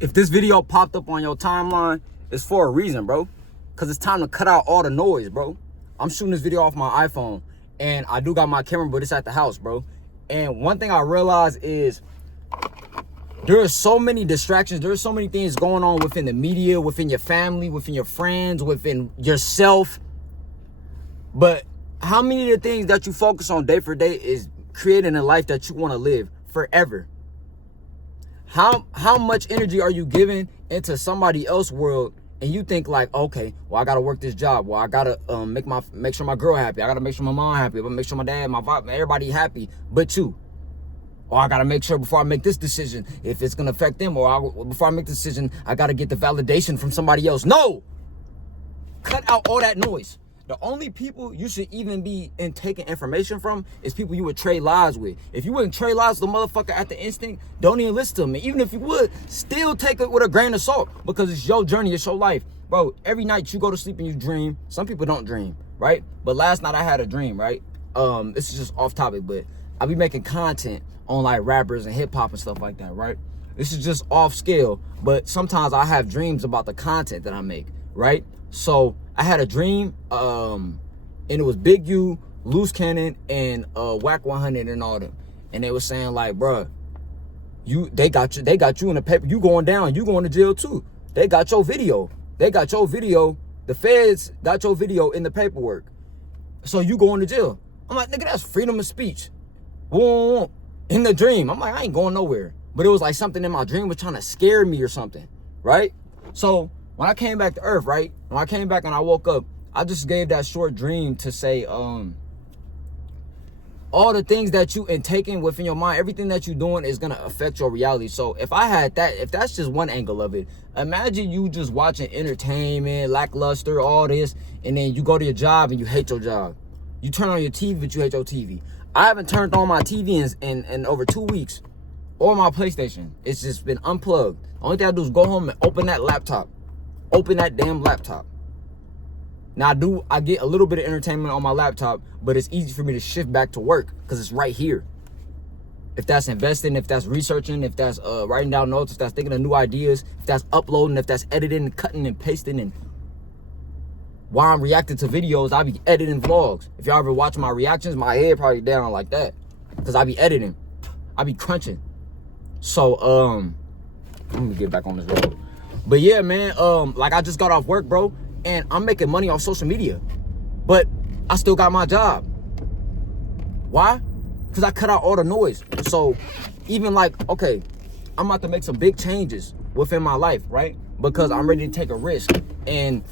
If this video popped up on your timeline, it's for a reason, bro. Because it's time to cut out all the noise, bro. I'm shooting this video off my iPhone, and I do got my camera, but it's at the house, bro. And one thing I realized is there are so many distractions. There are so many things going on within the media, within your family, within your friends, within yourself. But how many of the things that you focus on day for day is creating a life that you want to live forever? How much energy are you giving into somebody else's world, and you think like, okay, well, I gotta work this job. Well, I gotta make sure my girl happy. I gotta make sure my mom happy. I gotta make sure my dad, my father, everybody happy, but you. Or I gotta make sure before I make this decision if it's gonna affect them, or before I make the decision, I gotta get the validation from somebody else. No! Cut out all that noise. The only people you should even be taking information from is people you would trade lives with. If you wouldn't trade lives with the motherfucker at the instinct, don't even listen to him. And even if you would, still take it with a grain of salt, because it's your journey, it's your life. Bro, every night you go to sleep and you dream. Some people don't dream, right? But last night I had a dream, right? This is just off topic, but I be making content on like rappers and hip hop and stuff like that, right? This is just off scale, but sometimes I have dreams about the content that I make, right? So I had a dream, and it was Big U, Loose Cannon, and Whack 100 and all them. And they were saying like, bruh, they got you in the paper. You going down, you going to jail too. They got your video. The feds got your video in the paperwork. So you going to jail. I'm like, nigga, that's freedom of speech. Whoa. In the dream, I'm like, I ain't going nowhere. But it was like something in my dream was trying to scare me or something, right? So when I came back to Earth, right? When I came back and I woke up, I just gave that short dream to say, all the things that you taking within your mind, everything that you're doing is gonna affect your reality. So if I had that, if that's just one angle of it, imagine you just watching entertainment, lackluster, all this, and then you go to your job and you hate your job. You turn on your TV, but you hate your TV. I haven't turned on my TV in over 2 weeks, or my PlayStation. It's just been unplugged. Only thing I do is go home and open that laptop. Open that damn laptop. Now I get a little bit of entertainment on my laptop, but it's easy for me to shift back to work because it's right here. If that's investing, if that's researching, if that's writing down notes, if that's thinking of new ideas, if that's uploading, if that's editing and cutting and pasting, and while I'm reacting to videos, I be editing vlogs. If y'all ever watch my reactions, my head probably down like that because I be editing. I be crunching. So let me get back on this road. But yeah, man, like I just got off work, bro, and I'm making money off social media, but I still got my job. Why? Because I cut out all the noise. So even like, okay, I'm about to make some big changes within my life, right? Because I'm ready to take a risk. And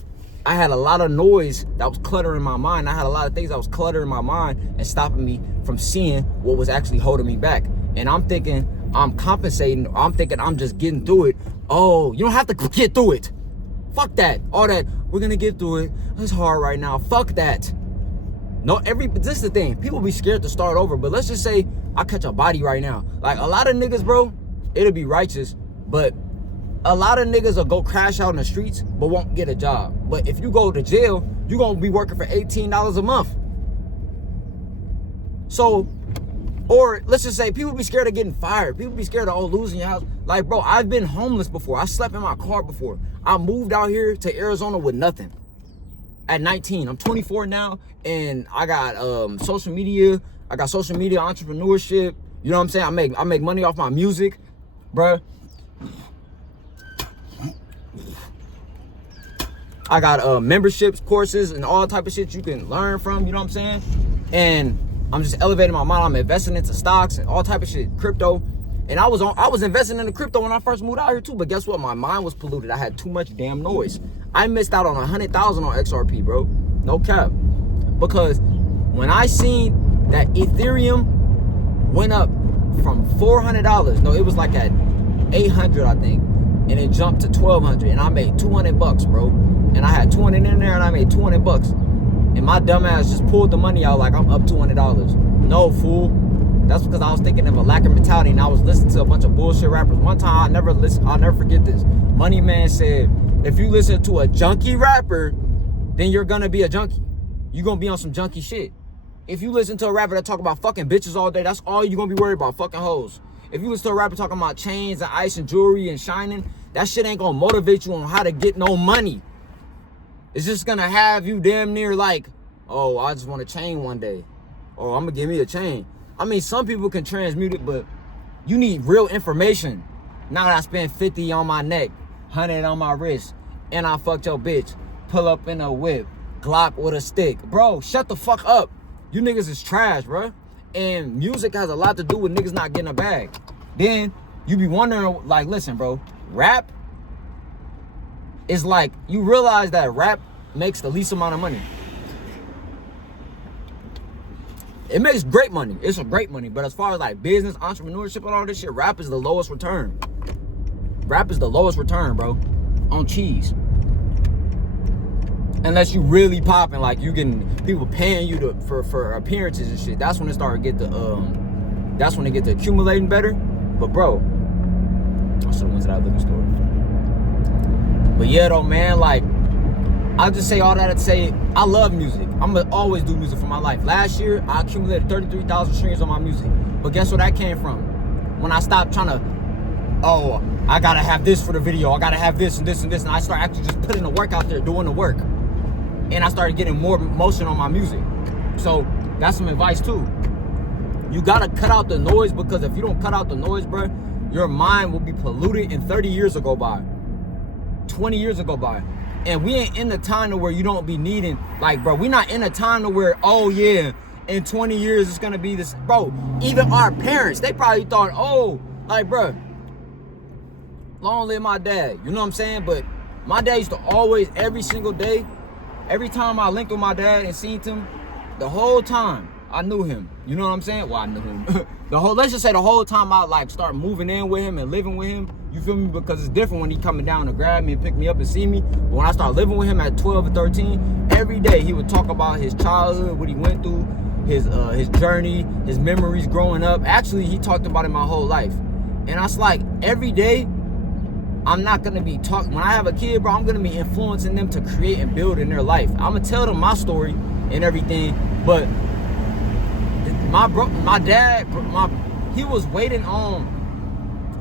I had a lot of noise that was cluttering my mind. I had a lot of things that was cluttering my mind and stopping me from seeing what was actually holding me back. And I'm thinking I'm compensating. I'm thinking I'm just getting through it. Oh, you don't have to get through it. Fuck that. All that, we're gonna get through it. It's hard right now. Fuck that. No, this is the thing. People be scared to start over, but let's just say I catch a body right now. Like a lot of niggas, bro, it'll be righteous, but a lot of niggas will go crash out in the streets, but won't get a job. But if you go to jail, you're gonna be working for $18 a month. So, or let's just say people be scared of getting fired. People be scared of losing your house. Like, bro, I've been homeless before. I slept in my car before. I moved out here to Arizona with nothing. At 19, I'm 24 now, and I got social media. I got social media entrepreneurship. You know what I'm saying? I make money off my music, bruh. I got memberships, courses, and all type of shit you can learn from. You know what I'm saying? And I'm just elevating my mind. I'm investing into stocks and all type of shit, crypto. And I was investing in the crypto when I first moved out here too. But guess what? My mind was polluted. I had too much damn noise. I missed out on 100,000 on XRP, bro. No cap. Because when I seen that Ethereum went up from $400, no, it was like at 800, I think, and it jumped to 1,200, and I made 200 bucks, bro. And I had 200 in there, and I made 200 bucks. And my dumb ass just pulled the money out like I'm up $200. No, fool. That's because I was thinking of a lack of mentality, and I was listening to a bunch of bullshit rappers. One time, I'll never forget this. Money Man said, if you listen to a junkie rapper, then you're gonna be a junkie. You're gonna be on some junkie shit. If you listen to a rapper that talk about fucking bitches all day, that's all you're gonna be worried about, fucking hoes. If you listen to a rapper talking about chains and ice and jewelry and shining, That shit ain't gonna motivate you on how to get no money. It's just gonna have you damn near like, oh, I just want a chain one day. Oh, I'm gonna give me a chain. I mean, some people can transmute it, but you need real information. Now that I spent 50 on my neck, 100 on my wrist, and I fucked your bitch, pull up in a whip, Glock with a stick. Bro, shut the fuck up. You niggas is trash, bro. And music has a lot to do with niggas not getting a bag. Then you be wondering, like, listen, bro, rap is like, you realize that rap makes the least amount of money. It makes great money. It's a great money. But as far as like business, entrepreneurship, and all this shit, rap is the lowest return. Rap is the lowest return, bro, on cheese. Unless you really popping, like you getting people paying you for appearances and shit. That's when it started get that's when it get to accumulating better. But bro, I should have went to that liquor store. But yeah, though, man, like, I'll just say all that to say, I love music. I'm gonna always do music for my life. Last year, I accumulated 33,000 streams on my music. But guess where that came from? When I stopped trying to, oh, I gotta have this for the video. I gotta have this and this and this. And I started actually just putting the work out there, doing the work. And I started getting more motion on my music. So that's some advice too. You gotta cut out the noise, because if you don't cut out the noise, bro, your mind will be polluted and 30 years will go by. 20 years will go by. And we ain't in the time to where you don't be needing, like, bro, we not in a time to where, oh yeah, in 20 years it's gonna be this. Bro, even our parents, they probably thought, oh, like, bro, long live my dad, you know what I'm saying? But my dad used to always, every single day, every time I linked with my dad and seen him, the whole time I knew him, you know what I'm saying? Well, I knew him. Let's just say the whole time I like start moving in with him and living with him, you feel me? Because it's different when he coming down to grab me and pick me up and see me. But when I start living with him at 12 or 13, every day he would talk about his childhood, what he went through, his journey, his memories growing up. Actually, he talked about it my whole life. And I was like, every day, I'm not gonna be talking. When I have a kid, bro, I'm gonna be influencing them to create and build in their life. I'm gonna tell them my story and everything, but my dad, he was waiting on,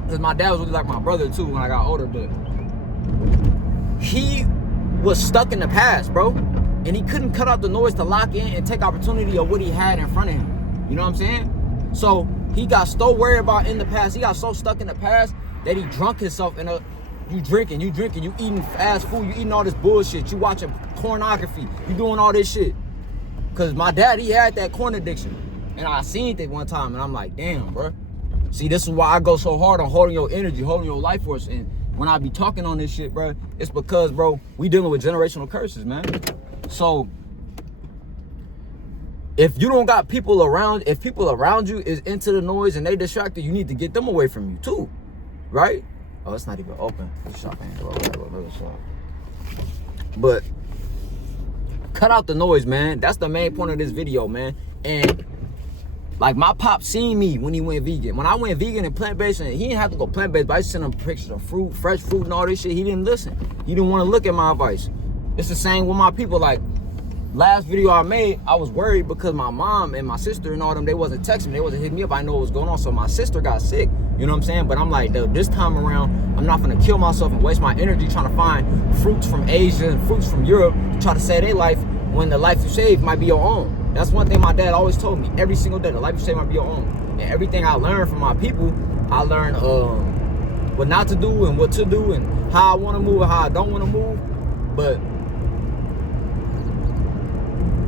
because my dad was really like my brother too when I got older, but he was stuck in the past, bro. And he couldn't cut out the noise to lock in and take opportunity of what he had in front of him. You know what I'm saying? So he got so worried about in the past, he got so stuck in the past that he drunk himself in you drinking, you eating fast food, you eating all this bullshit, you watching pornography, you doing all this shit. Cause my dad, he had that corn addiction. And I seen it one time and I'm like, damn, bro. See, this is why I go so hard on holding your energy, holding your life force. And when I be talking on this shit, bro, it's because, bro, we dealing with generational curses, man. So if you don't got people around, if people around you is into the noise and they distracted, you need to get them away from you too, right? Oh, it's not even open. But cut out the noise, man. That's the main point of this video, man. And like, my pop seen me when he went vegan. When I went vegan and plant-based, and he didn't have to go plant-based, but I just sent him pictures of fruit, fresh fruit and all this shit. He didn't listen. He didn't want to look at my advice. It's the same with my people. Like, last video I made, I was worried because my mom and my sister and all them, they wasn't texting me, they wasn't hitting me up. I know what was going on. So my sister got sick, you know what I'm saying? But I'm like, dude, this time around, I'm not gonna kill myself and waste my energy trying to find fruits from Asia and fruits from Europe to try to save their life when the life you save might be your own. That's one thing my dad always told me every single day. The life you save might be your own. And everything I learned from my people, I learned what not to do and what to do and how I want to move and how I don't want to move. But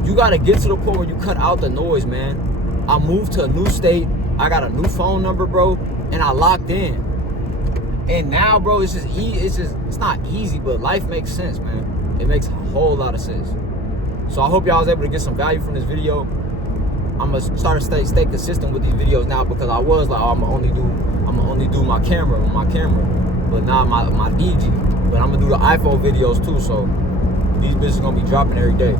you got to get to the point where you cut out the noise, man. I moved to a new state. I got a new phone number, bro, and I locked in. And now, bro, it's not easy, but life makes sense, man. It makes a whole lot of sense. So I hope y'all was able to get some value from this video. I'm gonna start to stay consistent with these videos now, because I was like, oh, I'm gonna only do my camera on my camera, but now my DG. But I'm gonna do the iPhone videos too, so these bitches gonna be dropping every day.